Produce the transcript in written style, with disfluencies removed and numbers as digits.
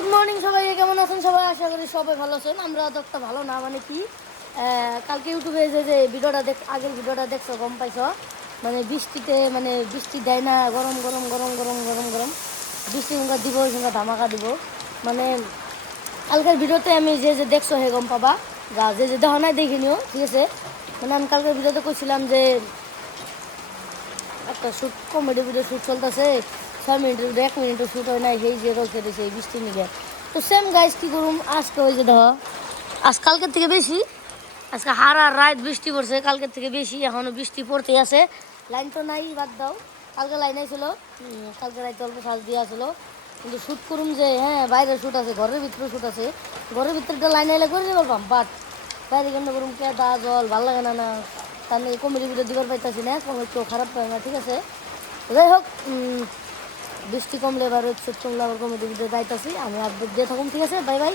Good morning সবাই, কেমন আছেন সবাই? আশা করি সবাই ভালো আছেন। আমরা অতটা ভালো না, মানে কি কালকে ইউটিউবে যে ভিডিওটা আগের ভিডিওটা দেখছো, গম পাইছো? মানে বৃষ্টিতে, মানে বৃষ্টি দেয় না, গরম গরম গরম গরম গরম গরম বৃষ্টি সঙ্গে দিব, সঙ্গে ধামাকা দিব। মানে কালকের ভিডিওতে আমি যে দেখছো হে গম পাবা, যা যে দেখো নাই দেখে নিও, ঠিক আছে? মানে আমি কালকের ভিডিওতে কইছিলাম যে একটা শ্যুট, কমেডি ভিডিও শ্যুট চলতেছে, 6 মিনিটের ভিডিও 1 মিনিটও শ্যুট হয় নাই, সেই যে রয়েছে রয়েছে এই বৃষ্টি নিয়ে। তো সেম গাইজ কী করুম, আজকে ওই যে দেখো, আজ কালকের থেকে বেশি, আজকে হারা রাত বৃষ্টি পড়ছে, কালকের থেকে বেশি, এখনও বৃষ্টি পড়তেই আছে। লাইন তো নাই, বাদ দাও, কালকে লাইন আইছিল, কালকে রাইতে অল্প সাজ দিয়ে আসলো। কিন্তু শ্যুট করুম যে, হ্যাঁ বাইরে শ্যুট আছে, ঘরের ভিতরে শ্যুট আছে, ঘরের ভিতরটা লাইন আইলে করে দিতে পারবাম, বাট বাইরে কেন করুম, কেদা জল ভাল লাগে না। তার নিয়ে কমেডি ভিডিও দিবার পাইতেছি না, কোনো কেউ খারাপ পায় না, ঠিক আছে? যাই হোক, বৃষ্টি কমলে এবার শ্যুট কমলে আবার কমেডি ভিডিও যাইতেছি, আমি আপডেট দিয়ে থাকুন, ঠিক আছে? Bye bye.